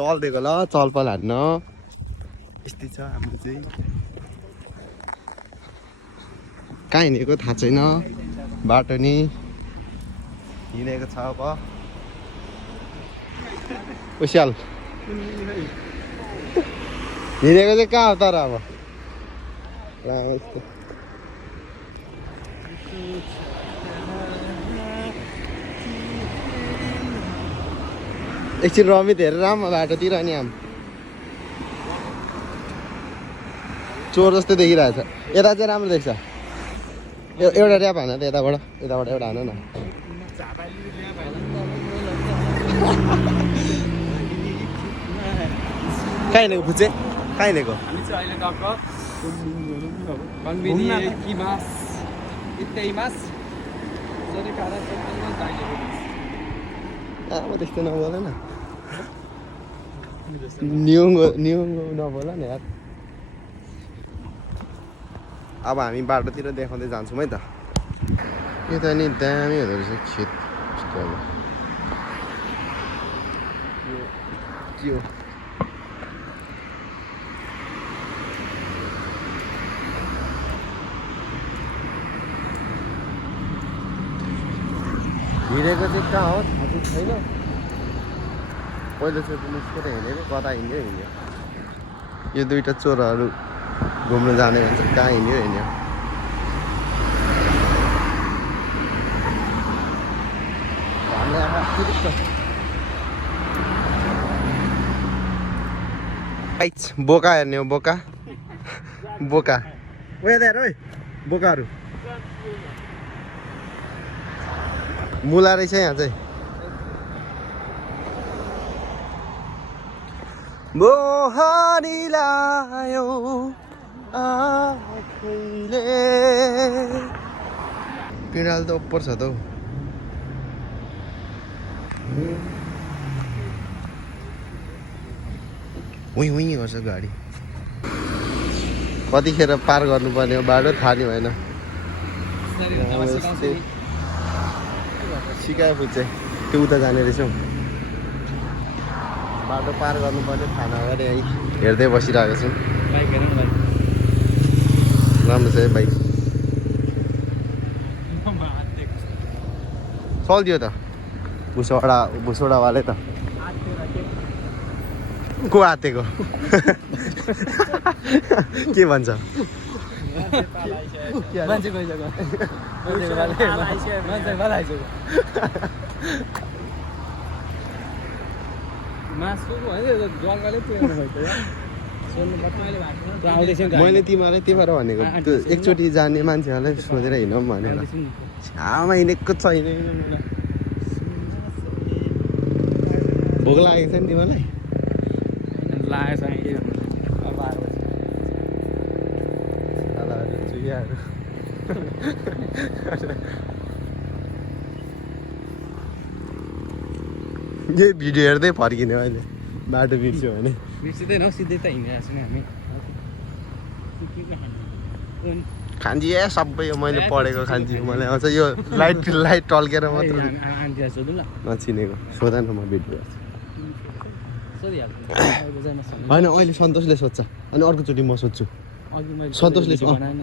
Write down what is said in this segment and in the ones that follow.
चल्दिएको ल चलपल हान्न यस्तै छ हाम्रो चाहिँ कहाँ हिँडेको थाहा छैन बाटो नि हिँडेको छ अब उस्याल हिँडेको चाहिँ कहाँ हो तर अब एकछिन रमित हेरेर आऊँ बाटोतिर नि आम चोर जस्तै देखिरहेछ यता चाहिँ राम्रो देख्छ एउटा ऱ्याप हान त यताबाट एउटा हान न कहाँ हिँडेको फुच्चे कहाँ हिँडेको अब त्यस्तो नबोल न न्युङ्गो नबोल न यार अब हामी बाटोतिर देखाउँदै जान्छौँ है त यो त नि दामी हुँदो रहेछ खेत के हो हिँडेको चाहिँ कहाँ हो थाहा चाहिँ छैन पहिलोचोटि निस्केर हिँडेको कता हिँड्यो यो दुईवटा चोरहरू घुम्न जाने भन्छ कहाँ हिँड्यो बोका हेर्ने हो बोका हेर है बोकाहरू मुला रहेछ यहाँ चाहिँ मोहनी लायो आफैले पिँडाल त उपर छ त हौ उही गर्छ गाडी कतिखेर पार गर्नुपर्ने हो बाटो थाहा नि भएन सिकायो फुच्चे त्यो उता जाने रहेछौ बाटो पार गर्नुपर्ने थाहा नगरे है हेर्दै बसिरहेको छु राम्रो छ है बाइक चल्दियो त भुसोडावाले त को आतेको के भन्छ मैले तिमीलाई भनेको त्यो एकचोटि जाने मान्छेहरूलाई सोधेर हिँडौँ भनेर छामा हिँडेको छैन भोक लागेको छ नि तिमीलाई यही भिडियो हेर्दै फर्किने अहिले बाटो बिर्स्यो भने बिर्सिँदैन सिधै त हिँडिरहेको छौँ हामी खान्जी सबै यो मैले पढेको खान्जी मलाई आउँछ यो लाइट टल्केर मात्र नचिनेको सोधा न म भिडियो होइन अहिले सन्तोषले सोध्छ अनि अर्कोचोटि म सोध्छु सन्तोषले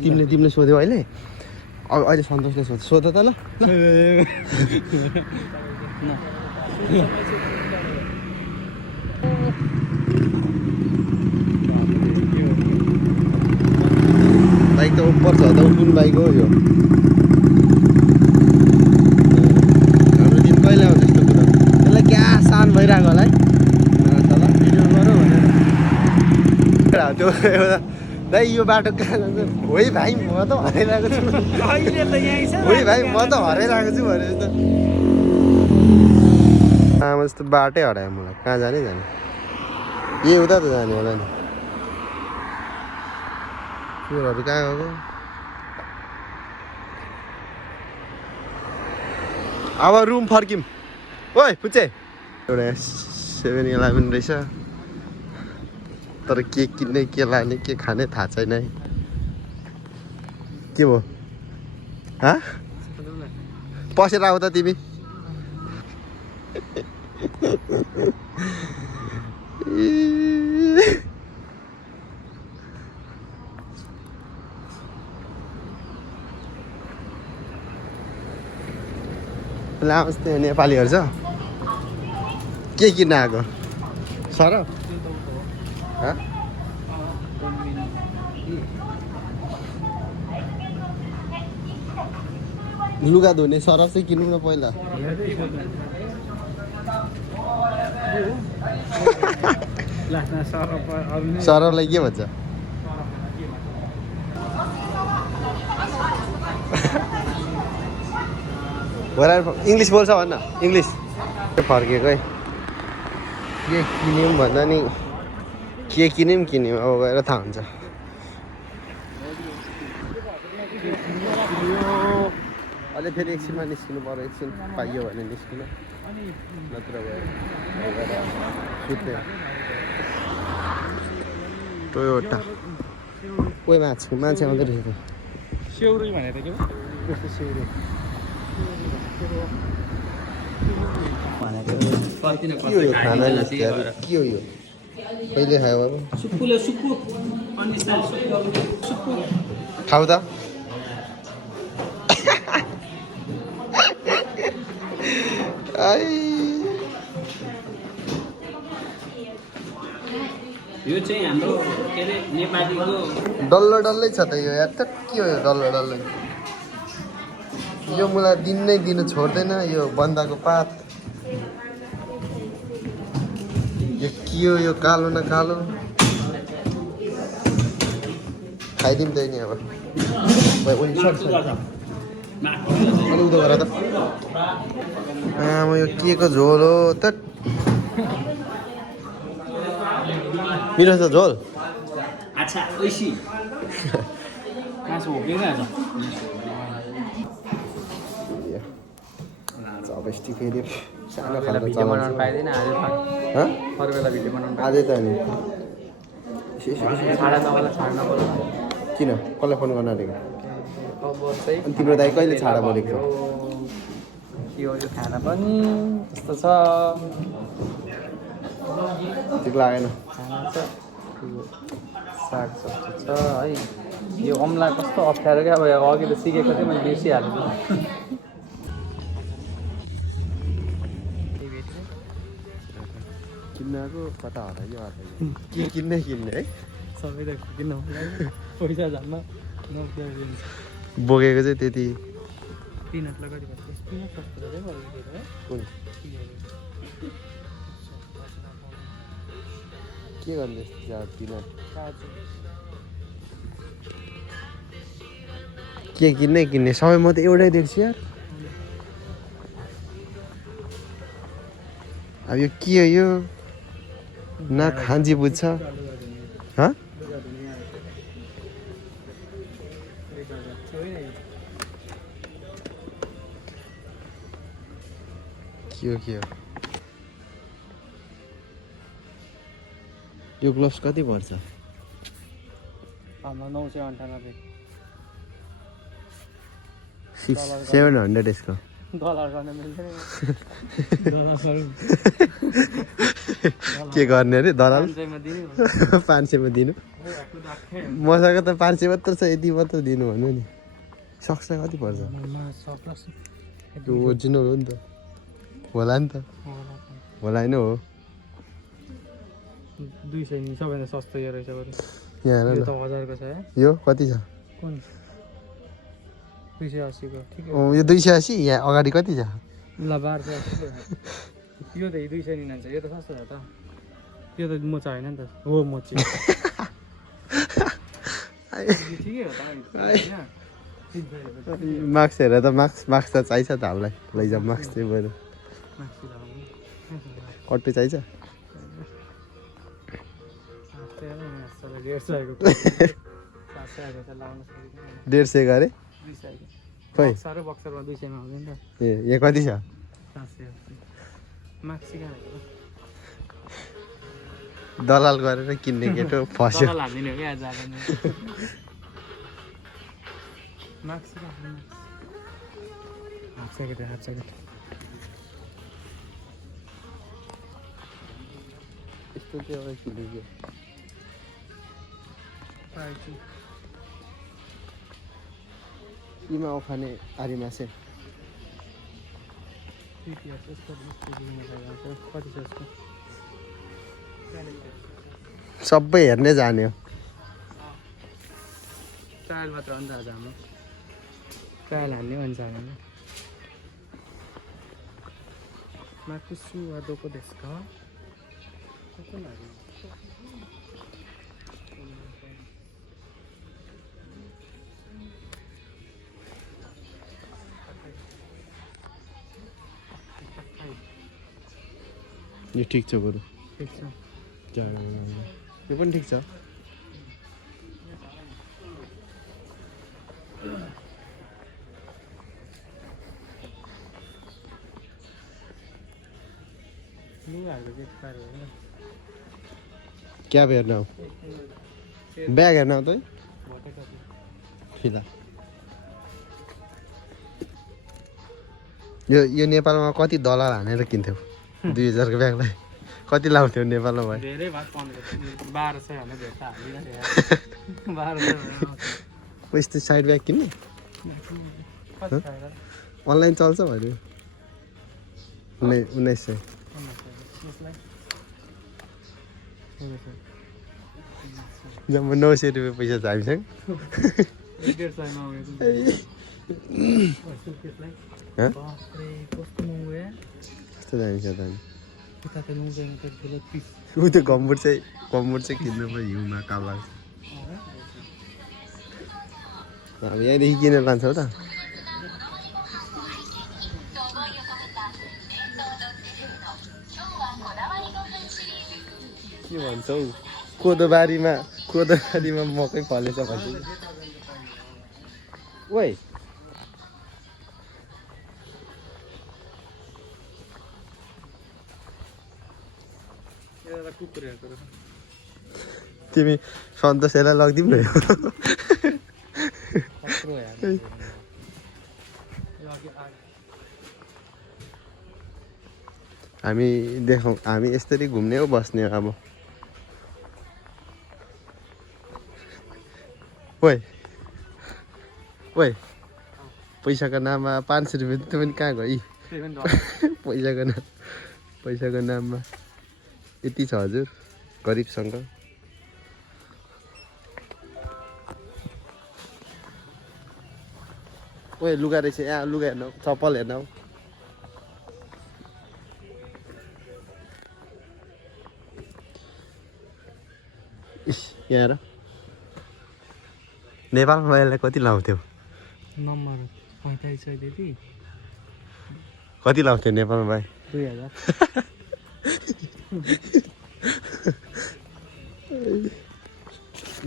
तिमीले सोध्यौ अहिले अहिले सन्तोषले सोध त ल बाइक त उपर छ त कुन बाइक हो यो हाम्रो दिन कहिले आउँछ यस्तो कुरा त्यसलाई क्या सान भइरहेको होला है तल भिडियो गरौँ भनेर त्यो एउटा दाइ यो बाटो कहाँ जान्छ होइ भाइ म त हराइरहेको छु होइ भाइ म त हराइरहेको छु भने त आमा जस्तो बाटै हरायो मलाई कहाँ जाने ए उता त जाने होला नि चोरहरू कहाँ गएको अब रुम फर्किम ओइ पुच्चे एउटा 7-11 रहेछ तर के किन्ने के लाने के खाने थाहा छैन है के भयो पसेर आऊ त तिमी लामस्ते नेपालीहरू छ के किन्न आएको सरफ हँ? लुगा धुने सरफ चाहिँ किनौँ न पहिला सरफलाई के भन्छ इङ्ग्लिस बोल्छ भन्न इङ्ग्लिस फर्केको है के किन्यौँ भन्दा नि के किन्यौँ अब गएर थाहा हुन्छ अहिले फेरि एकछिनमा निस्किनु पर्यो एकछिन पाइयो भने निस्किनु नत्र भयो टोयोटा कोही मान्छे आउँदै रहेछ सेउरी भनेको के कस्तो सेउरी के हो यो खाना के हो यो कहिले खायो अब खाऊ त यो चाहिँ हाम्रो के अरे नेपालीको डल्लै छ त यो यार त के हो यो डल्लै यो मलाई दिनु छोड्दैन यो बन्दाको पात यो के हो यो कालो न कालो खाइदिउँ त नि अब अलि उदो गर त आमा यो के को झोल हो त मिठो छ झोल अच्छा ओइसी मासु हो के आज चपेस्टी फेरि सानो खालको भिडियो बनाउन पाइदैन आज हँ अरू बेला भिडियो बनाउन आजै त नि छाडा तपाईँलाई छाड्न पर्यो किन कसलाई फोन गर्न आँटेको अब चाहिँ अनि तिम्रो दाइ कहिले छाडा बोलेको के हो यो खाना पनि यस्तो छ ठिक लागेन खाना छ साग सब्जी छ है यो अम्ला कस्तो अप्ठ्यारो क्या अब अघि त सिकेको थिएँ मैले बिर्सिहालेँ किन्नको कता होला यो के किन्ने है सबै त किन्न पैसा झन्न बोकेको चाहिँ त्यति पिनटलाई कति पर्छ पिनट कस्तो कुन के गर्ने पिनट के किन्ने सबै म त एउटै देख्छु यार अब यो के हो यो न खान्जी बुझ्छ हँ के हो यो ग्लोभ्स कति पर्छ 998 700 यसको डलर गर्न मिल्दैन के गर्ने अरे दलाल 500 मा दिनु 500 मा दिनु मसँग त 500 मात्र छ यति मात्र दिनु भन्नु नि सक्छ कति पर्छ त्यो ओरिजिनल हो नि त होला नि त होला हैन हो 200 नि सबैभन्दा सस्तो यो रहेछ बरु यहाँ यो हेर त 1000 को छ है यो कति छ कुन 280 को ठीक ओ यो 280 यहाँ अगाडि कति छ ल 1280 यो त 200 नि नान्छ यो त सस्तो छ त यो त म चाहिँ हैन नि त हो म चाहिँ ठिकै हो त मार्क्स हेर त मार्क्स त चाहिन्छ त हामीलाई लैजाऊ मार्क्स चाहिँ बरु कट्टु चाहिन्छ 150 गरे खोइ बक्सरमा 200 मा हुँदैन त ए यहाँ कति छ 780 माक्सी कहाँ दलाल गरेर किन्ने केटो फस्यो दलाल हाल्दिने हो क्या आज आएर माक्सी कहाँ हाफ सेकेन्ड यस्तो चाहिँ अब किनेको किमा उखाने आरिमासे TTS यसको कति छ यसको सबै हेर्ने जाने हो ट्रायल मात्र हो नि त आज हाम्रो ट्रायल हान्ने भन्छ हामीले माकुसु वा दोको देशका यो ठिक छ बरु ठिक छ यो पनि ठिक छ लुगाहरूको चाहिँ एक्सपायर होइन क्याब हेर्न आऊ ब्याग हेर्न आऊ त फिलहाल यो नेपालमा कति डलर हानेर किन्थ्यौ 2000 को ब्यागलाई कति लाउँथ्यौ नेपालमा भयो धेरै भात 1200 भन्दा धेरै त हालिरहेको 1200 यस्तो साइड ब्याग किन्ने अनलाइन चल्छ भन्यो 1900 जम्मा 900 रुपियाँ पैसा छ हामीसँग कस्तो दामी छ त ऊ त्यो गम्बुट चाहिँ किन्नु पऱ्यो हिउँमा काम लाग्छ अब यहीँदेखि किनेर लान्छौ त के भन्छौ कोदोबारीमा मकै फलेछ भन्छ ओइ तिमी सन्तोषलाई लगिदिउँ न हामी देखाउँ हामी यसरी घुम्ने हो बस्ने हो अब ओइ पैसाको नाममा 500 रुपियाँ त्यो पनि कहाँ गई पैसाको नाममा यति छ हजुर गरिबसँग ओइ लुगा रहेछ यहाँ लुगा हेर्न चप्पल हेर्न यहाँ हेर नेपालमा यसलाई कति लाउँथ्यौ नम्बर 4500 त्यति कति लाउँथ्यो नेपालमा भाइ 2000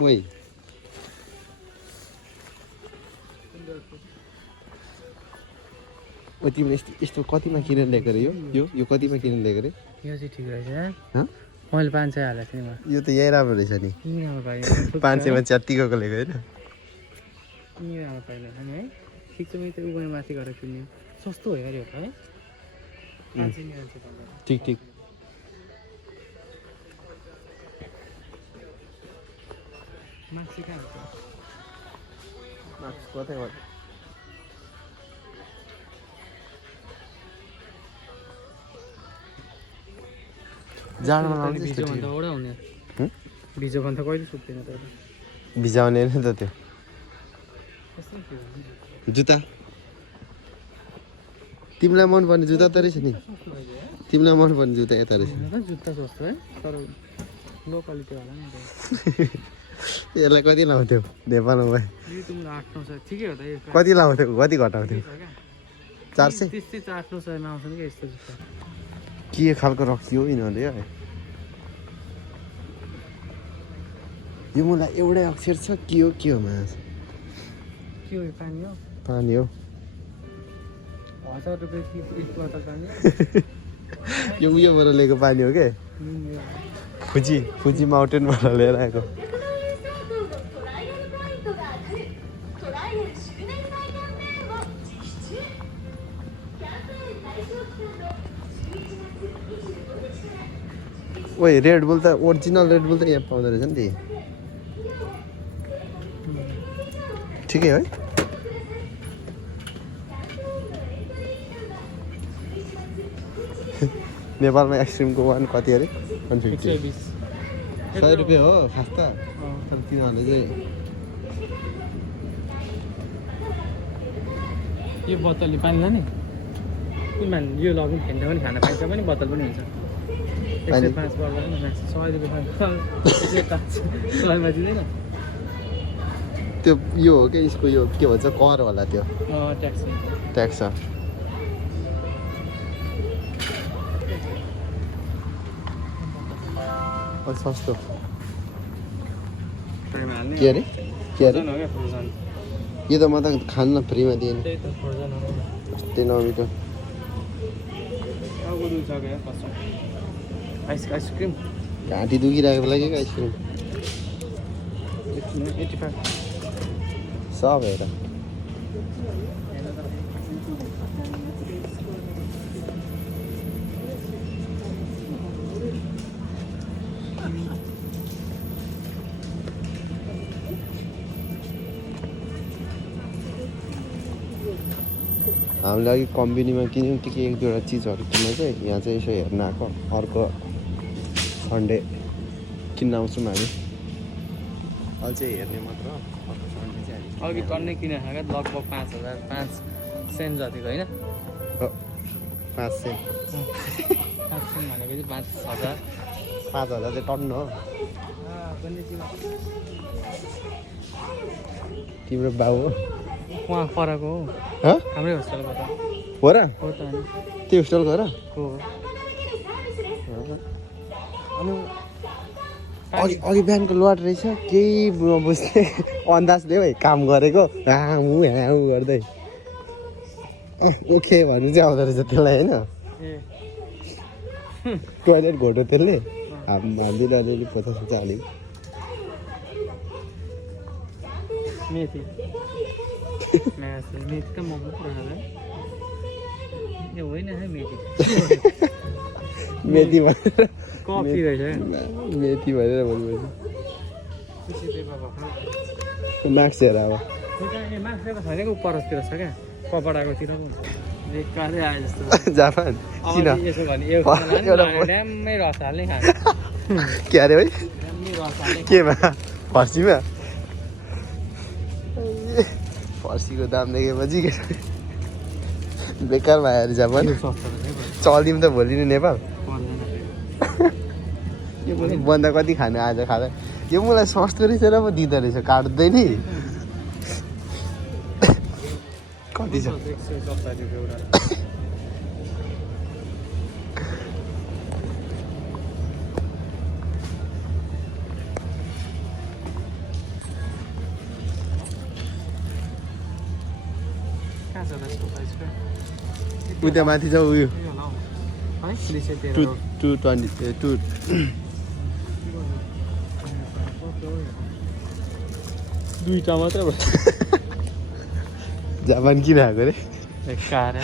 ओइ तिमीले यस्तो कतिमा किनेर ल्याएको रे यो कतिमा किनेर ल्याएको रे यो चाहिँ ठिक रहेछ मैले 500 हालेको थिएँ यो त यही राम्रो रहेछ नि 500 मा च्यात्तिको ल्याएको होइन है ठिक छ मैले त उयो माथि गएर किन्ने सस्तो हो यार यो है ठिक माथि कहाँ कतै जाडोमा लाउने भिजोभन्दा ओडा हुने भिजोभन्दा कहिले सुत्दैन त भिजाउने नि त त्यो जुत्ता तिमीलाई मनपर्ने जुत्ता त रहेछ नि तिमीलाई मनपर्ने जुत्ता यता रहेछ जुत्ता सस्तो है तर लो क्वालिटी होला नि यसलाई कति लाउँथ्यौ नेपालमा भाइ यो तिम्रो 8-900 ठिकै हो त यो कति लाउँथ्यौ कति घटाउँथ्यौ 400 त्यस्तै 8-900 मा आउँछ नि यस्तो जुत्ता के खालको रक्सियो यिनीहरूले है यो मलाई एउटै अक्षर छ के हो मास के हो यो पानी हो 1000 रुपैयाँ कि 1 बोतल पानी यो उयोबाट लिएको पानी हो के फुजी माउन्टेनबाट लिएर आएको ओइ रेड बुल त ओरिजिनल रेड बुल त यहाँ पाउँदो रहेछ नि ठिकै है नेपालमा आइसक्रिमको वान कति अरे 150 120 100 रुपियाँ हो खास त तर तिनीहरूले चाहिँ यो बोतलले पानी लाने कुन यो लगौँ खेल्दा पनि खाना पाइन्छ पनि बोतल पनि हुन्छ 105 पर्दैन 100 रुपियाँ 100 मा दिँदैन त्यो यो हो क्या यसको यो के भन्छ कर होला त्यो ट्याक्स छ सस्तो के अरे यो त म त खान्न फ्रीमा दिएन त्यही नमिठो आइसक्रिम घाँटी दुखिरहेको लागि आइसक्रिम 85 सब हेर हामीले अघि कम्पनीमा किन्यौँ के एक दुईवटा चिजहरू किन्न चाहिँ यहाँ चाहिँ यसो हेर्न आएको अर्को सन्डे किन्न आउँछौँ हामी अहिले चाहिँ हेर्ने मात्र अर्को सन्डे चाहिँ हामी अघि टन्नै किनेर खाएको लगभग 5,005 सेन्ट जतिको होइन 5 सेन्ट 5 सेन्ट भनेपछि 5,000 5,000 चाहिँ टन्न हो तिम्रो बाउ हो उहाँ परको हो हाम्रै होस्टेलको त हो र हो त अनि त्यो होस्टेलको र हो अनि अघि बिहानको लड रहेछ केही बुझ्ने अन्दाजले है काम गरेको हाँउ गर्दै ओके भन्नु चाहिँ आउँदो रहेछ त्यसलाई होइन टोइलेट घोटो त्यसले हालिदिनु अलिअलि पोछा सोचा हालेको मेथी मेथी त महँगो परेन ए होइन है मेथी मेथी भनेर कफी रहेछ मेथी भनेर भन्नु मार्क्स हेर अब मार्क्स त छैन कि परसतिर छ क्या कपडाकोतिर बेकारै आयो जस्तो जापान किन यसो भने ड्याम्मै रस हाल्ने खान्छ के अरे है ड्याम्मै रस हाल्ने केमा फर्सीमा फर्सीको दाम देखेपछि बेकार भयो अरे जापान चलिदिउँ त भोलि नै नेपाल यो मलाई बन्दा कति खानु आज खाँदा यो मलाई सस्तो रहेछ र पो दिँदो रहेछ काट्दै नि कति छ उता माथि छ उयो 220 दुईटा मात्रै भयो जापान किन आएको रे बेकार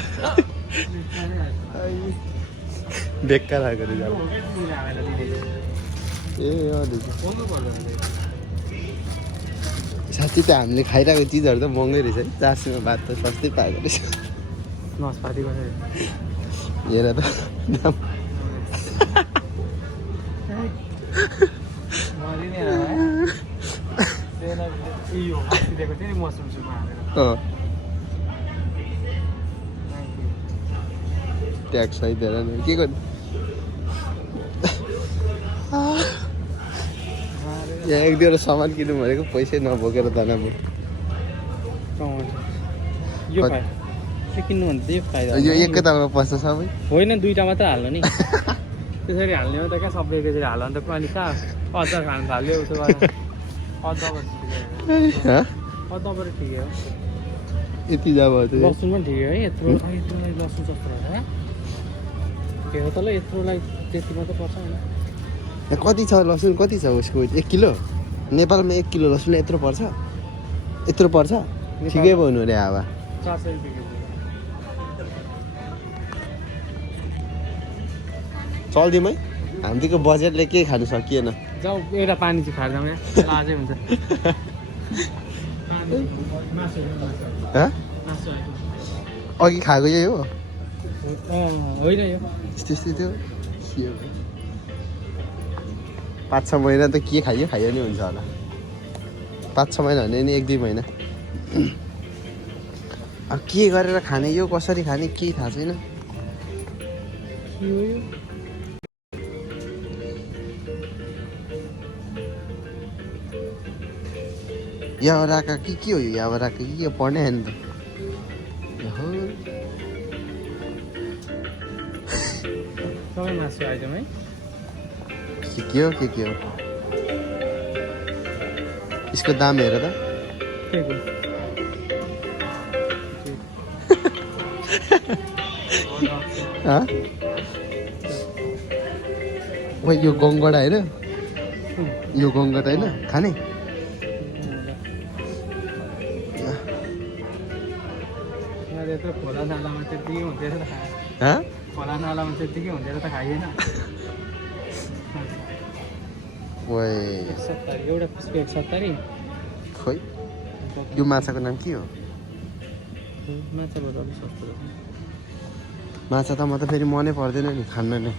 बेकार आएको रे जापान ए साँच्चै त हामीले खाइरहेको चिजहरू त महँगै रहेछ है 400मा भात त सस्तै पाएको रहेछ नसपाती गरेर हेर त ट्याक्स है दिएर नि के गर्नु यहाँ एक दुईवटा सामान किन्नु भनेको पैसै नबोकेर त नबो किन्नु भने त्यही फाइदा यो एकैतालमा पस्छ सबै होइन दुईटा मात्रै हाल्नु नि त्यसरी हाल्ने हो त क्या सबै एकैचोटि हाल्नु अन्त अनि कहाँ अचार खानु थाल्यो उसो गरेर अदुवा ठिकै हो यति जा भयो लसुन पनि ठिकै है यत्रो लसुन जस्तो रहेछ के हो त ल यत्रोलाई त्यति मात्रै पर्छ होइन कति छ लसुन कति छ उसको 1 किलो नेपालमा 1 किलो लसुन यत्रो पर्छ ठिकै भन्नु अरे हावा 400 रुपियाँ चल्दिउँ है हामीको बजेटले केही खानु सकिएन जाऊ एउटा पानी चाहिँ खाएर जाउँ यहाँ लाजै हुन्छ अघि खाएको यही हो होइन यो त्यस्तै थियो के हो 5-6 महिना त के खायो खायो नि हुन्छ होला 5-6 महिना भने नि 1-2 महिना अब के गरेर खाने यो कसरी खाने केही थाहा छैन यावराका के हो यो यावराका के पढ्ने होइन त सबै मासु आइटम है के हो यसको दाम हेर त के को ओ यो गङ्गडा होइन यो गङ्गडा होइन खाने त्यत्रो खोला नालामा त्यत्तिकै हुँदैन त खोला नालामा त्यत्तिकै हुँदैन त खाइएन ओए 70 एउटा पिसको 170 खोइ यो माछाको नाम के हो माछाबाट अलिक सस्तो माछा त म त फेरि मनै पर्दैन नि खान्न नै